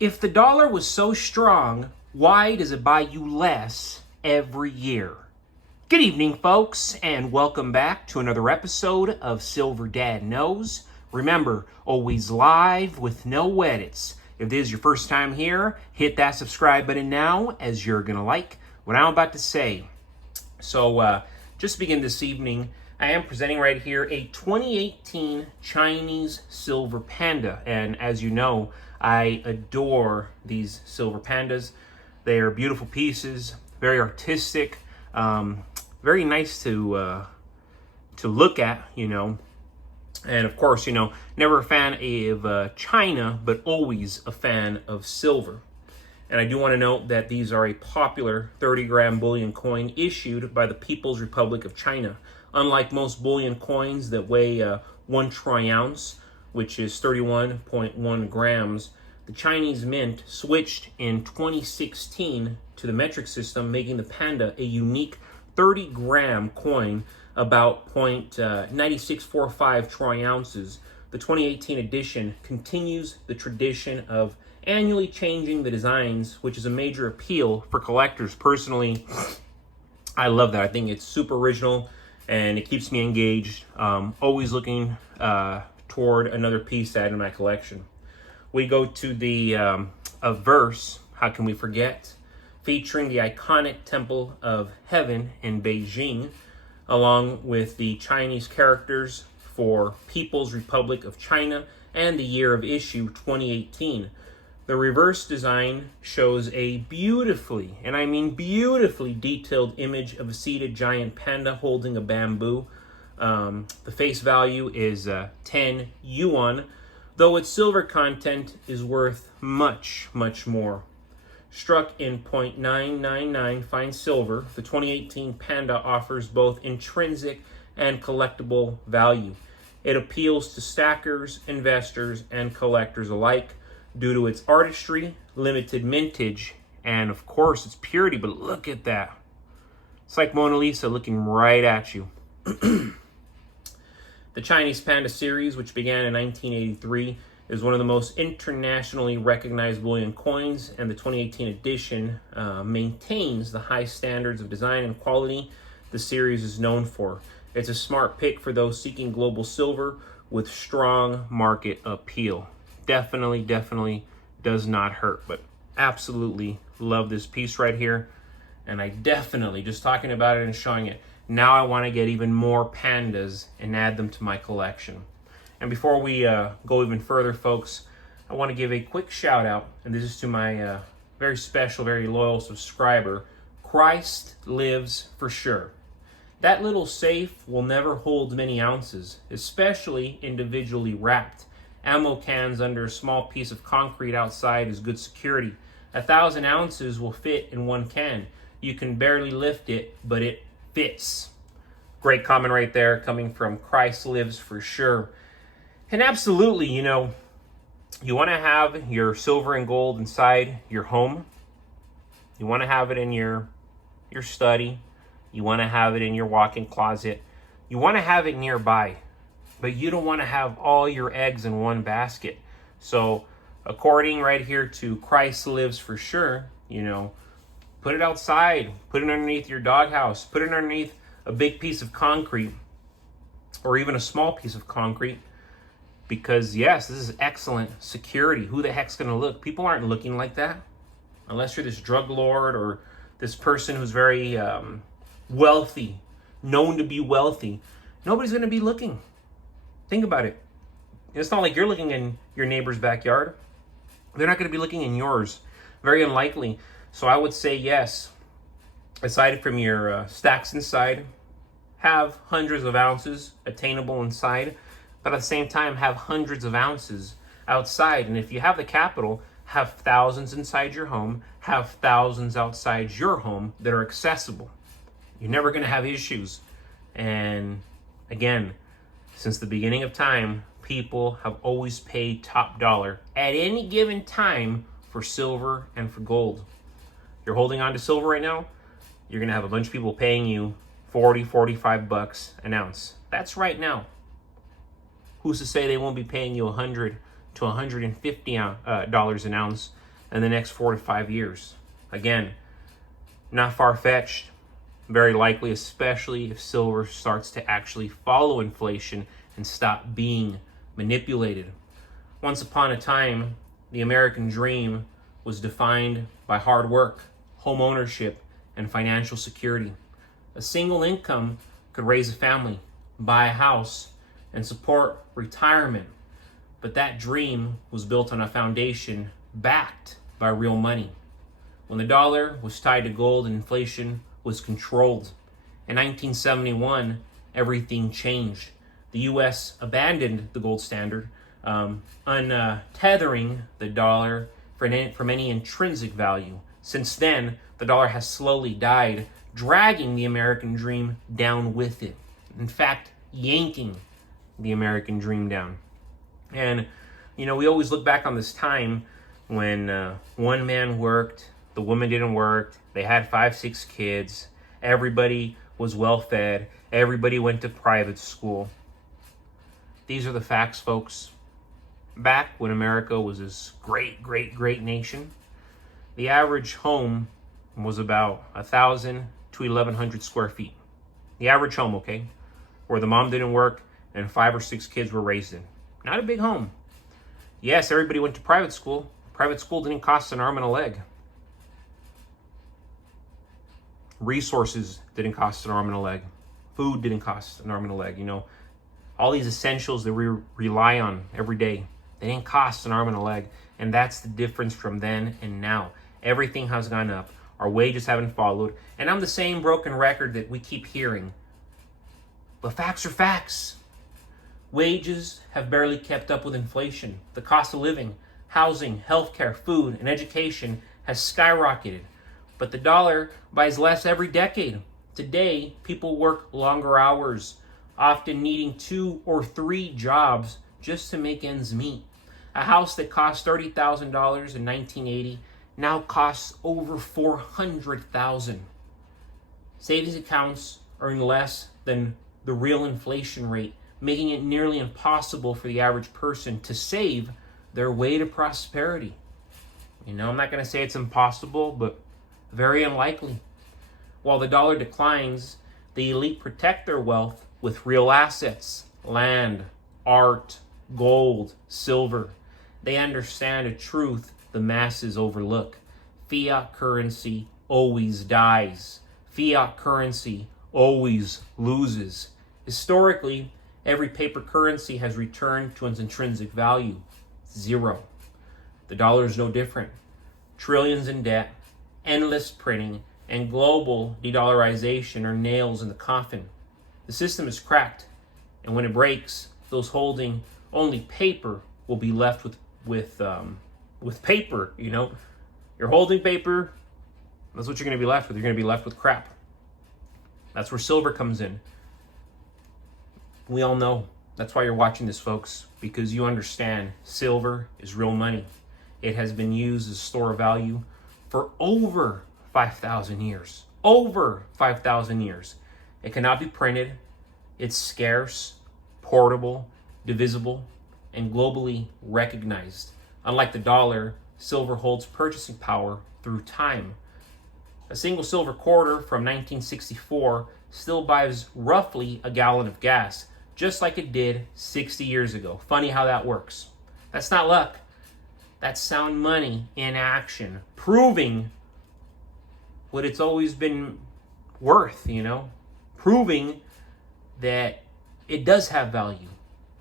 If the dollar was so strong, why does it buy you less every year? Good evening, folks, and welcome back to another episode of Silver Dad Knows. Remember, always live with no edits. If this is your first time here, hit that subscribe button now, as you're going to like what I'm about to say. So, just to begin this evening, I am presenting right here a 2018 Chinese silver panda. And as you know, I adore these silver pandas. They are beautiful pieces, very artistic, very nice to look at, you know. And of course, you know, never a fan of China, but always a fan of silver. And I do want to note that these are a popular 30-gram bullion coin issued by the People's Republic of China. Unlike most bullion coins that weigh 1 troy ounce, which is 31.1 grams, the Chinese mint switched in 2016 to the metric system, making the panda a unique 30-gram coin, about 0.9645 troy ounces. The 2018 edition continues the tradition of annually changing the designs, which is a major appeal for collectors. Personally, I love that. I think it's super original and it keeps me engaged, always looking toward another piece to add in my collection. We go to the a verse, how can we forget, featuring the iconic Temple of Heaven in Beijing, along with the Chinese characters for People's Republic of China and the year of issue 2018. The reverse design shows a beautifully, and I mean beautifully, detailed image of a seated giant panda holding a bamboo. The face value is 10 yuan, though its silver content is worth much, much more. Struck in 0.999 fine silver, the 2018 panda offers both intrinsic and collectible value. It appeals to stackers, investors, and collectors alike due to its artistry, limited mintage, and of course its purity. But look at that. It's like Mona Lisa looking right at you. The Chinese Panda series, which began in 1983, is one of the most internationally recognized bullion coins, and the 2018 edition maintains the high standards of design and quality the series is known for. It's a smart pick for those seeking global silver with strong market appeal. Definitely does not hurt, but absolutely love this piece right here. And I definitely, just talking about it and showing it, now I want to get even more pandas and add them to my collection. And before we go even further, folks, I want to give a quick shout out, and this is to my very special, very loyal subscriber. Christ lives for sure. That little safe will never hold many ounces, especially individually wrapped. Ammo cans under a small piece of concrete outside is good security. 1,000 ounces will fit in one can. You can barely lift it, but it fits. Great comment right there, coming from Christ Lives for Sure. And absolutely, you know, you want to have your silver and gold inside your home. You want to have it in your study. You want to have it in your walk-in closet. You want to have it nearby, but you don't want to have all your eggs in one basket. So according right here to Christ Lives for Sure, you know, put it outside, put it underneath your doghouse, put it underneath a big piece of concrete or even a small piece of concrete, because yes, this is excellent security. Who the heck's gonna look? People aren't looking like that unless you're this drug lord or this person who's very wealthy, known to be wealthy. Nobody's gonna be looking. Think about it. It's not like you're looking in your neighbor's backyard. They're not going to be looking in yours. Very unlikely. So I would say yes. Aside from your stacks inside, have hundreds of ounces attainable inside, but at the same time have hundreds of ounces outside. And if you have the capital, have thousands inside your home, have thousands outside your home that are accessible. You're never going to have issues. And again, since the beginning of time, people have always paid top dollar at any given time for silver and for gold. You're holding on to silver right now, you're going to have a bunch of people paying you 40, 45 bucks an ounce. That's right now. Who's to say they won't be paying you $100 to $150 dollars an ounce in the next 4 to 5 years. Again, not far-fetched, very likely, especially if silver starts to actually follow inflation and stop being manipulated. Once upon a time, the American dream was defined by hard work, home ownership, and financial security. A single income could raise a family, buy a house, and support retirement. But that dream was built on a foundation backed by real money. When the dollar was tied to gold and inflation was controlled. In 1971, everything changed. The U.S. abandoned the gold standard, untethering the dollar from any intrinsic value. Since then, the dollar has slowly died, dragging the American dream down with it. In fact, yanking the American dream down. And, we always look back on this time when one man worked, the woman didn't work, they had 5, 6 kids, everybody was well fed, everybody went to private school. These are the facts, folks. Back when America was this great, great, great nation, the average home was about 1,000 to 1,100 square feet. The average home, okay? Where the mom didn't work and 5 or 6 kids were raised in. Not a big home. Yes, everybody went to private school. Private school didn't cost an arm and a leg. Resources didn't cost an arm and a leg. Food didn't cost an arm and a leg. All these essentials that we rely on every day, they didn't cost an arm and a leg. And that's the difference from then and now. Everything has gone up. Our wages haven't followed. And I'm the same broken record that we keep hearing. But facts are facts. Wages have barely kept up with inflation. The cost of living, housing, healthcare, food, and education has skyrocketed. But the dollar buys less every decade. Today, people work longer hours, often needing 2 or 3 jobs just to make ends meet. A house that cost $30,000 in 1980 now costs over $400,000. Savings accounts earn less than the real inflation rate, making it nearly impossible for the average person to save their way to prosperity. I'm not going to say it's impossible, but very unlikely. While the dollar declines, the elite protect their wealth with real assets, land, art, gold, silver. They understand a truth the masses overlook. Fiat currency always dies. Fiat currency always loses. Historically, every paper currency has returned to its intrinsic value, 0. The dollar is no different. Trillions in debt, endless printing, and global de-dollarization are nails in the coffin. The system is cracked, and when it breaks, those holding only paper will be left with paper. You're holding paper, that's what you're going to be left with. You're going to be left with crap. That's where silver comes in. We all know. That's why you're watching this, folks, because you understand silver is real money. It has been used as a store of value for over 5,000 years. Over 5,000 years. It cannot be printed. It's scarce, portable, divisible, and globally recognized. Unlike the dollar, silver holds purchasing power through time. A single silver quarter from 1964 still buys roughly a gallon of gas, just like it did 60 years ago. Funny how that works. That's not luck. That's sound money in action, proving what it's always been worth, proving that it does have value.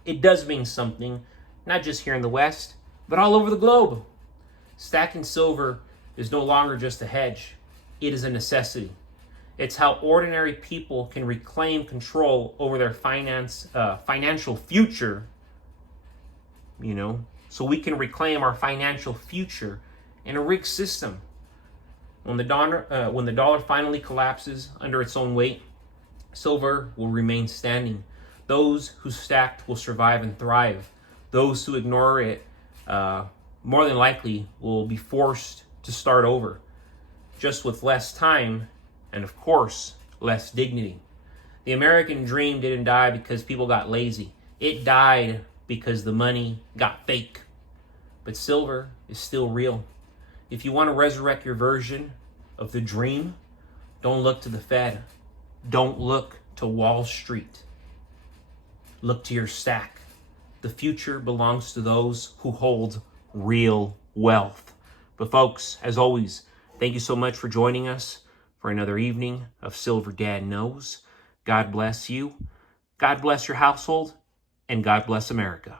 It does mean something, not just here in the West, but all over the globe. Stacking silver is no longer just a hedge. It is a necessity. It's how ordinary people can reclaim control over their financial future, so we can reclaim our financial future in a rigged system. When the dollar finally collapses under its own weight, silver will remain standing. Those who stacked will survive and thrive. Those who ignore it, more than likely, will be forced to start over, just with less time and, of course, less dignity. The American dream didn't die because people got lazy. It died because the money got fake. But silver is still real. If you want to resurrect your version of the dream, don't look to the Fed. Don't look to Wall Street. Look to your stack. The future belongs to those who hold real wealth. But folks, as always, thank you so much for joining us for another evening of Silver Dad Knows. God bless you. God bless your household. And God bless America.